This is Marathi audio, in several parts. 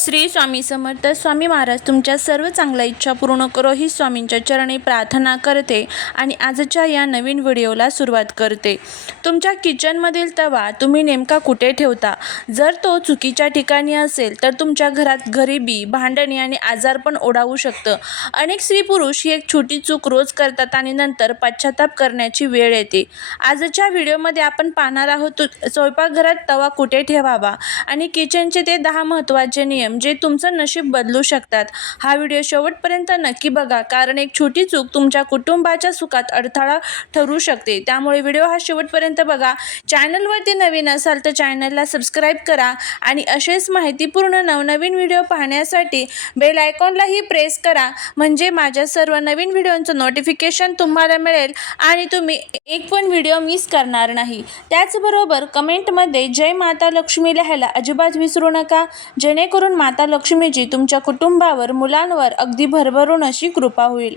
श्री स्वामी समर्थ. स्वामी महाराज तुमच्या सर्व चांगल्या इच्छा पूर्ण करो ही स्वामींच्या चरणी प्रार्थना करते आणि आजच्या या नवीन व्हिडिओला सुरुवात करते. तुमच्या किचनमधील तवा तुम्ही नेमका कुठे ठेवता? जर तो चुकीच्या ठिकाणी असेल तर तुमच्या घरात गरिबी, भांडणे आणि आजारपण ओढावू शकतं. अनेक स्त्री पुरुष ही एक छोटी चूक रोज करतात आणि नंतर पश्चाताप करण्याची वेळ येते. आजच्या व्हिडिओमध्ये आपण पाहणार आहोत स्वयंपाकघरात तवा कुठे ठेवावा आणि किचनचे ते 10 महत्त्वाचे नियम जे तुमचं नशीब बदलू शकतात. हा व्हिडिओ शेवटपर्यंत नक्की बघा, कारण एक छोटी चूक तुमच्या कुटुंबाच्या सुखात अडथळा ठरू शकते. त्यामुळे व्हिडिओ हा शेवटपर्यंत बघा. चॅनलवरती नवीन असाल तर चॅनलला सबस्क्राईब करा आणि असेच माहितीपूर्ण नवनवीन व्हिडिओ पाहण्यासाठी बेल आयकॉनलाही प्रेस करा, म्हणजे माझ्या सर्व नवीन व्हिडिओंचं नोटिफिकेशन तुम्हाला मिळेल आणि तुम्ही एक पण व्हिडिओ मिस करणार नाही. त्याचबरोबर कमेंटमध्ये जय माता लक्ष्मी लिहायला अजिबात विसरू नका, जेणेकरून माता लक्ष्मीची तुमच्या कुटुंबावर, मुलांवर अगदी भरभरून अशी कृपा होईल.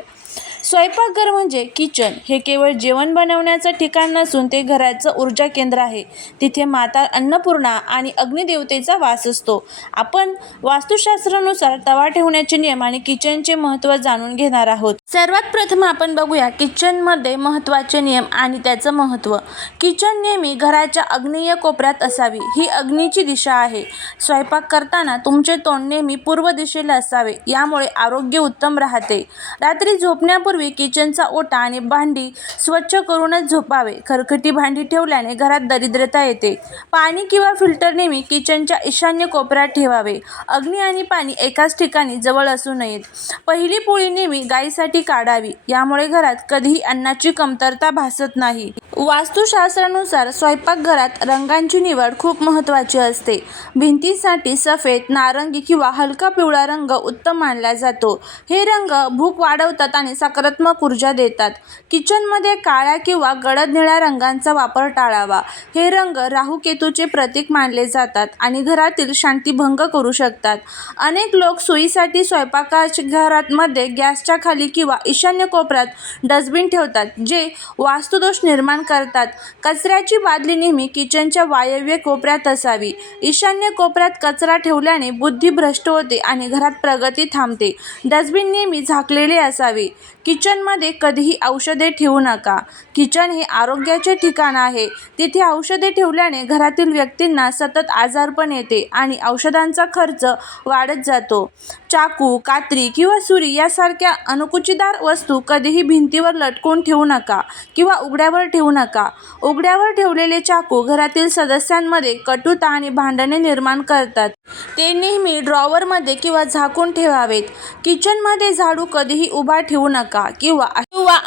स्वयंपाकघर म्हणजे किचन हे केवळ जेवण बनवण्याचं ठिकाण नसून ते घराचं ऊर्जा केंद्र आहे. तिथे माता अन्नपूर्णा आणि अग्निदेवतेचा वास असतो. आपण वास्तुशास्त्रानुसार तवा ठेवण्याचे नियम आणि किचनचे महत्त्व जाणून घेणार आहोत. सर्वात प्रथम आपण बघूया किचनमध्ये महत्त्वाचे नियम आणि त्याचं महत्त्व. किचन नेहमी घराच्या आग्नेय कोपऱ्यात असावी. ही अग्नीची दिशा आहे. स्वयंपाक करताना तुमचे तोंड नेहमी पूर्व दिशेला असावे, यामुळे आरोग्य उत्तम राहते. रात्री झोपण्यापूर्वी किचनचा ओटा आणि भांडी स्वच्छ करूनच झोपावे. खरकटी भांडी ठेवल्याने घरात दरिद्रता येते. पाणी किंवा फिल्टर नेहमी किचनच्या ईशान्य कोपऱ्यात ठेवावे. अग्नी आणि पाणी एकाच ठिकाणी जवळ असू नयेत. पहिली पोळी नेहमी गाईसाठी काढावी, यामुळे घरात कधीही अन्नाची कमतरता भासत नाही. वास्तुशास्त्रानुसार स्वयंपाकघरात रंगांची निवड खूप महत्त्वाची असते. भिंतीसाठी सफेद, नारंगी किंवा हलका पिवळा रंग उत्तम मानला जातो. हे रंग भूक वाढवतात आणि सकारात्मक ऊर्जा देतात. किचनमध्ये काळ्या किंवा गडद निळ्या रंगांचा वापर टाळावा. हे रंग राहू-केतूचे प्रतीक मानले जातात आणि घरातील शांती भंग करू शकतात. अनेक लोक सोयीसाठी स्वयंपाकघरामध्ये गॅसच्या खाली किंवा ईशान्य कोपऱ्यात डस्टबिन ठेवतात, जे वास्तुदोष निर्माण करतात. कचऱ्याची बादली नेहमी किचनच्या वायव्य कोपऱ्यात असावी. ईशान्य कोपऱ्यात कचरा ठेवल्याने बुद्धी भ्रष्ट होते आणि घरात प्रगती थांबते. डस्टबिन नेहमी झाकलेले असावे. किचनमध्ये कधीही औषधे ठेवू नका. किचन हे आरोग्याचे ठिकाण आहे. तिथे औषधे ठेवल्याने घरातील व्यक्तींना सतत आजारपण येते आणि औषधांचा खर्च वाढत जातो. चाकू, कात्री किंवा सुरी यासारख्या अणकुचीदार वस्तू कधीही भिंतीवर लटकवून ठेवू नका किंवा उघड्यावर ठेवू नका. उघड्यावर ठेवलेले चाकू घरातील सदस्यांमध्ये कटुता आणि भांडणे निर्माण करतात. ते नेहमी ड्रॉवरमध्ये किंवा झाकून ठेवावेत. किचनमध्ये झाडू कधीही उभा ठेवू नका किंवा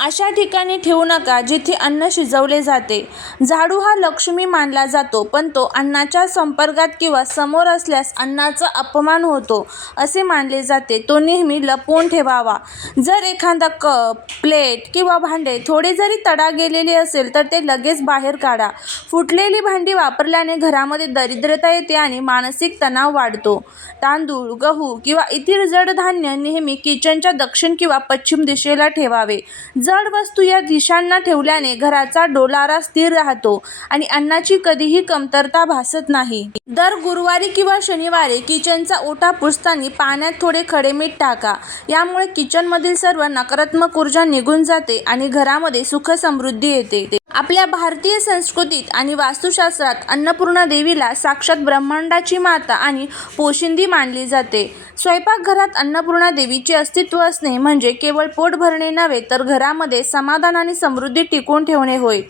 अशा ठिकाणी ठेवू नका जिथे अन्न शिजवले जाते. झाडू हा लक्ष्मी मानला जातो, पण तो अन्नाच्या संपर्कात किंवा समोर असल्यास अन्नाचा अपमान होतो असे मानले जाते. तो नेहमी लपवून ठेवावा. जर एखादा कप, प्लेट किंवा भांडे थोडे जरी तडा गेलेले असेल तर ते लगेच बाहेर काढा. फुटलेली भांडी वापरल्याने घरामध्ये दरिद्रता येते आणि मानसिक तणाव वाढतो. तांदूळ, गहू किंवा इतर जड धान्य नेहमी किचनच्या दक्षिण किंवा पश्चिम दिशेला ठेवावे. जड वस्तू या दिशांना ठेवल्याने घराचा डोलारा स्थिर राहतो आणि अन्नाची कधीही कमतरता भासत नाही. दर गुरुवारी किंवा शनिवारी किचनचा ओटा पुसताना पाण्यात थोडे खडे मीठ टाका. यामुळे किचनमधील सर्व नकारात्मक ऊर्जा निघून जाते आणि घरामध्ये सुख समृद्धी येते. आपल्या भारतीय संस्कृतीत आणि वास्तुशास्त्रात अन्नपूर्णा देवीला साक्षात ब्रह्मांडाची माता आणि पोशिंदी मानली जाते. स्वयंपाकघरात अन्नपूर्णा देवीचे अस्तित्व असणे म्हणजे केवळ पोट भरणे नव्हे, तर घरामध्ये समाधान आणि समृद्धी टिकवून ठेवणे होय.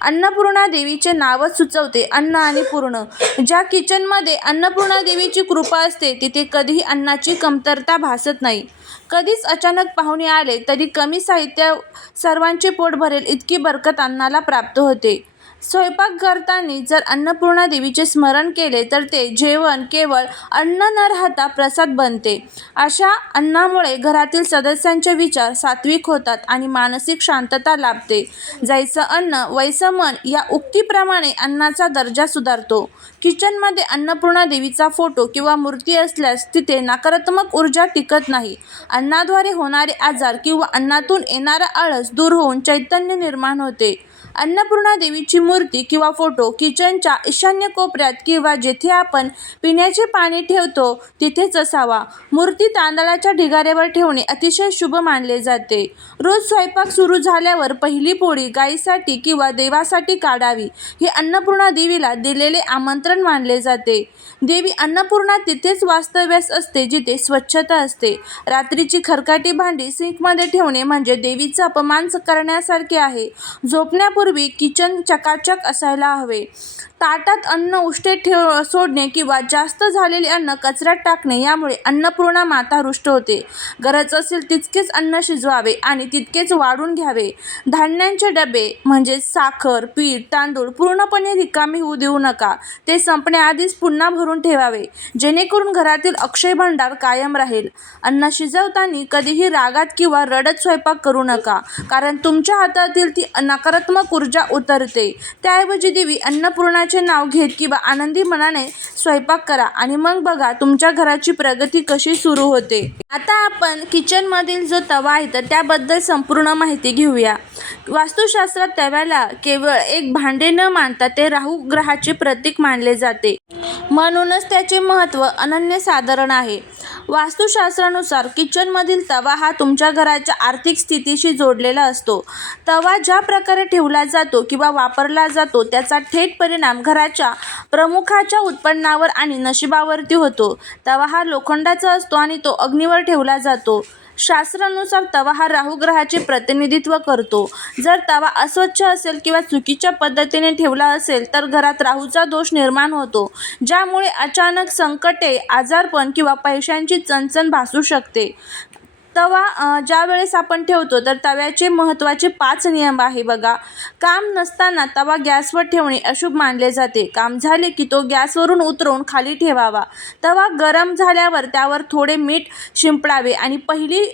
अन्नपूर्णा देवीचे नावच सुचवते, अन्न आणि पूर्ण. ज्या किचनमध्ये अन्नपूर्णा देवीची कृपा असते तिथे कधीही अन्नाची कमतरता भासत नाही. कधीच अचानक पाहुणे आले तरी कमी साहित्य सर्वांचे पोट भरेल इतकी बरकत अन्नाला प्राप्त होते. स्वयंपाक करताना जर अन्नपूर्णा देवीचे स्मरण केले तर ते जेवण केवळ अन्न न राहता प्रसाद बनते. अशा अन्नामुळे घरातील सदस्यांचे विचार सात्विक होतात आणि मानसिक शांतता लाभते. जैसे अन्न वैसे मन या उक्तीप्रमाणे अन्नाचा दर्जा सुधारतो. किचनमध्ये अन्नपूर्णा देवीचा फोटो किंवा मूर्ती असल्यास तिथे नकारात्मक ऊर्जा टिकत नाही. अन्नाद्वारे होणारे आजार किंवा अन्नातून येणारा आळस दूर होऊन चैतन्य निर्माण होते. अन्नपूर्णा देवीची मूर्ती किंवा फोटो किचनच्या ईशान्य कोपऱ्यात किंवा जेथे आपण पिण्याचे पाणी ठेवतो तिथेच असावा. मूर्ती तांदळाच्या ढिगाऱ्यावर ठेवणे अतिशय शुभ मानले जाते. रोज स्वयंपाक सुरू झाल्यावर पहिली पोळी गायीसाठी किंवा देवासाठी काढावी. हे अन्नपूर्णा देवीला दिलेले आमंत्रण मानले जाते. देवी अन्नपूर्णा तिथेच वास्तव्यास असते जिथे स्वच्छता असते. रात्रीची खरकाटी भांडी सिंकमध्ये ठेवणे म्हणजे देवीचा अपमान करण्यासारखे आहे. झोपण्यापूर्वी किचन चकाचक असायला हवे. ताटात अन्न उष्टे सोडणे किंवा जास्त झालेले अन्न कचऱ्यात टाकणे यामुळे अन्नपूर्णा माता रुष्ट होते. गरज असेल तितकेच अन्न शिजवावे आणि तितकेच वाढून घ्यावे. धान्यांचे डबे म्हणजे साखर, पीठ, तांदूळ पूर्णपणे रिकामे होऊ देऊ नका. ते संपण्याआधीच पुन्हा भरून ठेवावे जेणेकरून घरातील अक्षय भांडार कायम राहील. अन्न शिजवताना कधीही रागात किंवा रडत स्वयंपाक करू नका, कारण तुमच्या हातातील ती नकारात्मक ऊर्जा उतरते. त्याऐवजी देवी अन्नपूर्णाचे नाव घेत किंवा आनंदी मनाने स्वयंपाक करा आणि मग बघा तुमच्या घराची प्रगती कशी सुरू होते. आता आपण किचनमधील जो तवा आहे तर त्याबद्दल संपूर्ण माहिती घेऊया. वास्तुशास्त्रात तव्याला केवळ एक भांडे न मानता ते राहू ग्रहाचे प्रतीक मानले जाते. म्हणूनच त्याचे महत्त्व अनन्यसाधारण आहे. वास्तुशास्त्रानुसार किचनमधील तवा हा तुमच्या घराच्या आर्थिक स्थितीशी जोडलेला असतो. तवा ज्या प्रकारे ठेवला जातो किंवा वापरला जातो त्याचा थेट परिणाम घराच्या प्रमुखाच्या उत्पन्नावर आणि नशिबावरती होतो. तवा हा लोखंडाचा असतो आणि तो अग्नीवर ठेवला जातो. शास्त्रानुसार तवा हा राहू ग्रहाचे प्रतिनिधित्व करतो. जर तवा अस्वच्छ असेल किंवा चुकीच्या पद्धतीने ठेवला असेल तर घरात राहूचा दोष निर्माण होतो, ज्यामुळे अचानक संकटे, आजारपण किंवा पैशांची चणचण भासू शकते. तवा ज्या वेळेस आपण ठेवतो तर तव्याचे महत्त्वाचे 5 नियम आहे बघा. काम नसताना तवा गॅसवर ठेवणे अशुभ मानले जाते. काम झाले की तो गॅसवरून उतरवून खाली ठेवावा. तवा गरम झाल्यावर त्यावर थोडे मीठ शिंपडावे आणि पहिली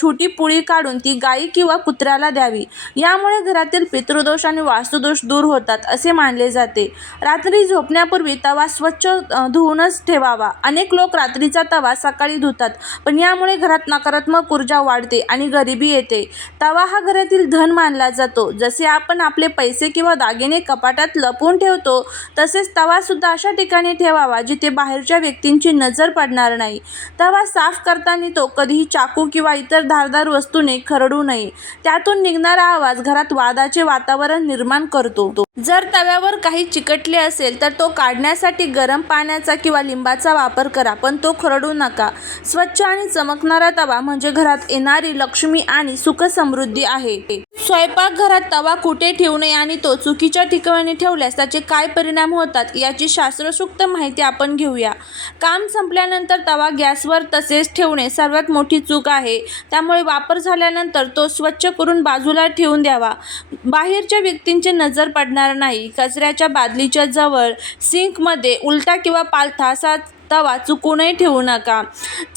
छोटी पोळी काढून ती गायी किंवा कुत्र्याला द्यावी. यामुळे घरातील पितृदोष आणि वास्तुदोष दूर होतात असे मानले जाते. रात्री झोपण्यापूर्वी तवा स्वच्छ धुवूनच ठेवावा. अनेक लोक रात्रीचा तवा सकाळी धुतात, पण यामुळे घरात नकारात्मक ऊर्जा वाढते आणि गरिबी येते. तवा हा घरातील धन मानला जातो. जसे आपण आपले पैसे किंवा दागिने कपाटात लपवून ठेवतो तसेच तवा सुद्धा अशा ठिकाणी ठेवावा जिथे बाहेरच्या व्यक्तींची नजर पडणार नाही. तवा साफ करताना तो कधीही चाकू किंवा इतर धारदार वस्तूने खरडू नये. त्यातून निघणारा आवाज घरात वादाचे वातावरण निर्माण करतो. जर तव्यावर काही चिकटले असेल तर तो काढण्यासाठी गरम पाण्याचा किंवा लिंबाचा वापर करा, पण तो खरडू नका. स्वच्छ आणि चमकणारा तवा म्हणजे घरात येणारी लक्ष्मी आणि सुख समृद्धी आहे. स्वयंपाकघरात तवा कुठे ठेवू नये आणि तो चुकीच्या ठिकाणी ठेवल्यास त्याचे काय परिणाम होतात याची शास्त्रशुद्ध माहिती आपण घेऊया. काम संपल्यानंतर तवा गॅसवर तसेच ठेवणे सर्वात मोठी चूक आहे. त्यामुळे वापर झाल्यानंतर तो स्वच्छ करून बाजूला ठेवून द्यावा. बाहेरच्या व्यक्तींची नजर पडणार नाही. कचऱ्याच्या बादलीच्या जवळ, सिंकमध्ये उलटा किंवा पालथा असा तवा चुकूनही ठेवू नका.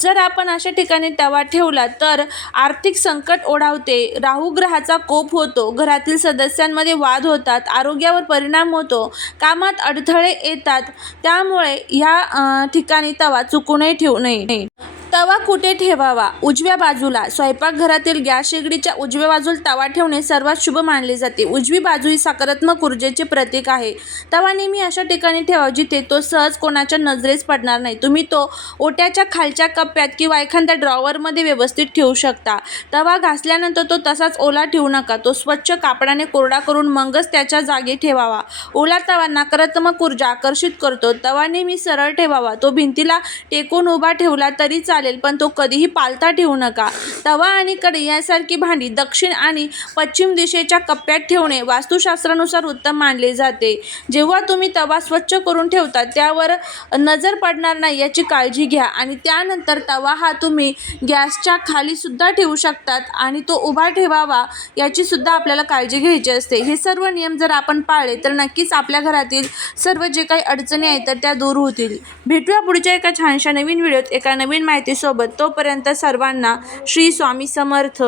जर आपण अशा ठिकाणी तवा ठेवला तर आर्थिक संकट ओढावते, राहू ग्रहाचा कोप होतो, घरातील सदस्यांमध्ये वाद होतात, आरोग्यावर परिणाम होतो, कामात अडथळे येतात. त्यामुळे ह्या ठिकाणी तवा चुकूनही ठेवू नये. तवा कुठे ठेवावा? उजव्या बाजूला. स्वयंपाकघरातील गॅस शेगडीच्या उजव्या बाजूला तवा ठेवणे सर्वात शुभ मानले जाते. उजवी बाजू ही सकारात्मक ऊर्जेचे प्रतीक आहे. तवा नेहमी अशा ठिकाणी ठेवा जिथे तो सहज कोणाच्या नजरेस पडणार नाही. तुम्ही तो ओट्याच्या खालच्या कप्प्यात किंवा एखाद्या ड्रॉवरमध्ये व्यवस्थित ठेवू शकता. तवा घासल्यानंतर तो तसाच ओला ठेवू नका. तो स्वच्छ कापडाने कोरडा करून मगच त्याच्या जागी ठेवावा. ओला तवा नकारात्मक ऊर्जा आकर्षित करतो. तवा नेहमी सरळ ठेवावा. तो भिंतीला टेकून उभा ठेवला तरी चालेल, पण तो कधीही पालथा ठेवू नका. तवा आणि कढई यासारखी भांडी दक्षिण आणि पश्चिम दिशेच्या कप्प्यात ठेवणे वास्तुशास्त्रानुसार उत्तम मानले जाते. जेव्हा तुम्ही तवा स्वच्छ करून ठेवता त्यावर नजर पडणार नाही याची काळजी घ्या. आणि त्यानंतर तवा हा तुम्ही गॅसच्या खाली सुद्धा ठेवू शकतात आणि तो उभा ठेवावा याची सुद्धा आपल्याला काळजी घ्यायची असते. हे सर्व नियम जर आपण पाळले तर नक्कीच आपल्या घरातील सर्व जे काही अडचणी आहेत तर त्या दूर होतील. भेटूया पुढच्या एका छानशा नवीन व्हिडिओत एका नवीन माहिती सोबत. तोपर्यंत सर्वांना श्री स्वामी समर्थ.